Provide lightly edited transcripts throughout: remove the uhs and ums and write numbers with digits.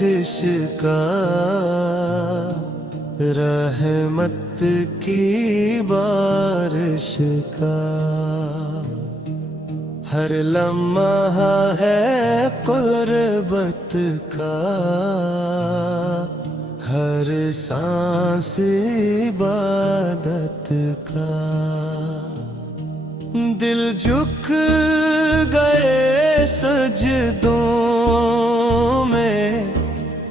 बख्शिश का, रहमत की बारिश का। हर लम्हा है कुर्बत का, हर सांस इबादत का। दिल झुक गए सजदों में,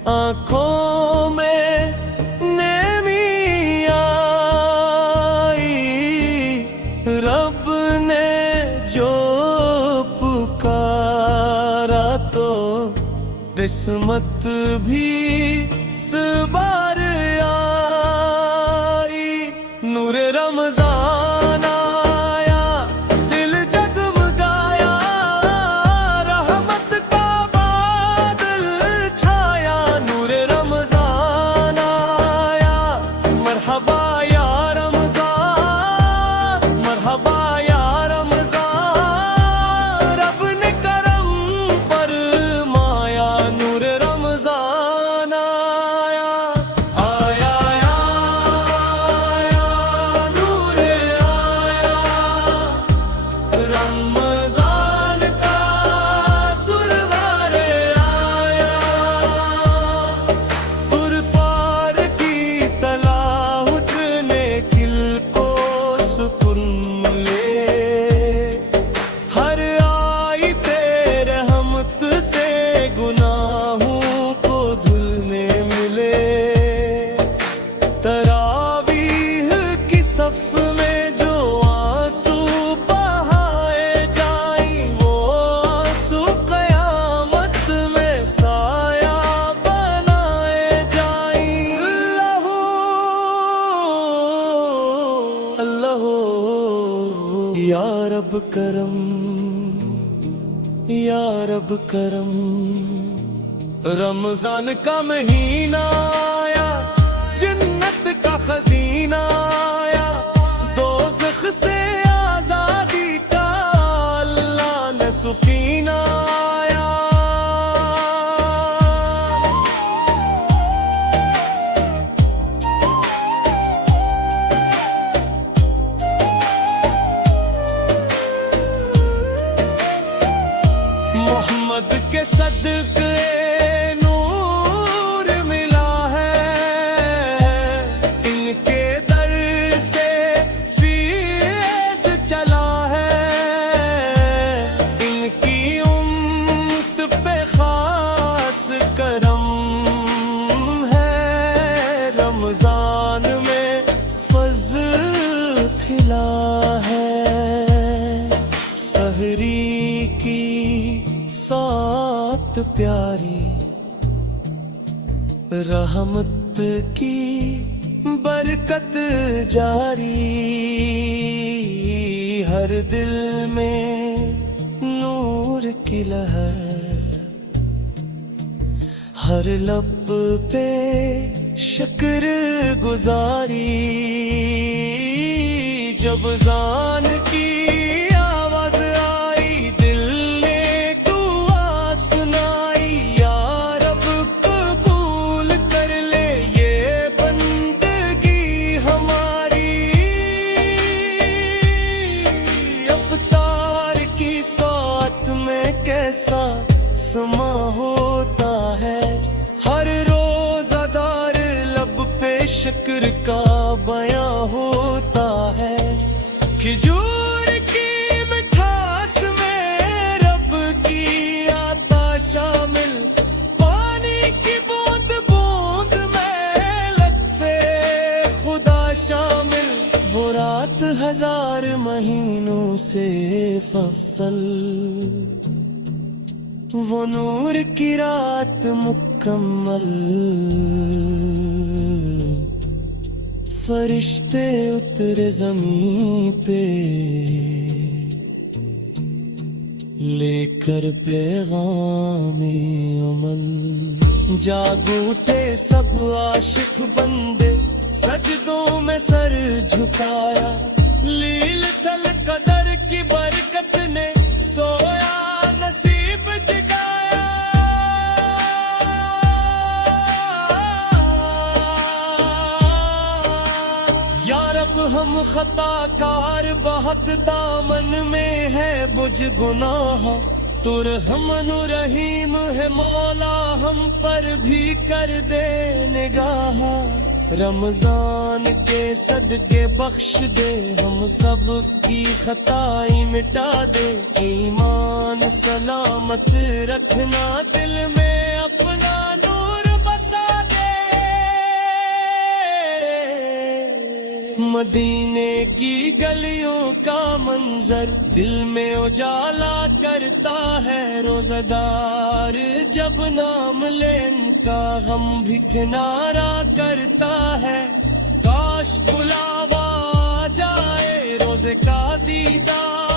आँखों में नेमी आई। रब ने जो पुकारा तो किस्मत भी सवार आई। नूरे रमजान आया, दिल जगमगाया, रहमत का बादल छाया। नूरे रमजान आया, मरहबा या रमजान, मरहबा या रमजान। रब ने करम फरमाया, नूरे रमजान आया। आया आया नूरे आया, रमजान का सुरवर आया। पुर पार की तला उठने किल को सुकून ले। हर आई तेरे रहमत से गुनाहों को धुलने मिले। तरावीह की सफ में जो आंसू बहाए जाएं, वो आंसू कयामत में साया बनाए जाएं। अल्लाह अल्लाह या रब करम, या रब करम। रमजान का महीना आया, जन्नत का खजीना आया। दोज़ख से आजादी का अल्लाह ने सुफीना आया। मोहम्मद के सदक़े नूर मिला है, इनके दर से फैज़ चला है। इनकी उम्मत पे खास करम है। रमजान में फज़ल खिला है, सहरी की सात प्यारी। रहमत की बरकत जारी, हर दिल में नूर की लहर। हर लब पे शुक्र गुजारी। जब जान की आवाज आई, दिल ने दुआ सुनाई। या रब कबूल कर ले ये बंदगी हमारी। अफ्तार की साथ में कैसा समा होता है। हर रोज़ादार लब पे शुक्र का बयां होता है। खजूर की मिठास में रब की आता शामिल। पानी की बूंद बूंद में लत्फ़े खुदा शामिल। वो रात हजार महीनों से फसल, वो नूर की रात मुकम्मल। फरिश्ते उतरे ज़मीं पे, लेकर पैगाम-ए अमल। जाग उठे सब आशिक बंदे, सजदों में सर झुकाया। लील तल कदर की बरकत ने सोया नसीब जगाया। हम खताकार बहुत दामन में है बुझ गुनाह, तुर हमनु रहीम है मौला हम पर भी कर दे निगाह। रमजान के सदके बख्श दे हम सब की खताई मिटा दे, ईमान सलामत रखना दिल में अपना नूर बसा दे। मदीने की गलियों का मंजर दिल में उजाला करता है, रोज़ादार जब नाम ले इनका गम भी किनारा करता है। काश बुलावा आ जाए रोज़े का दीदार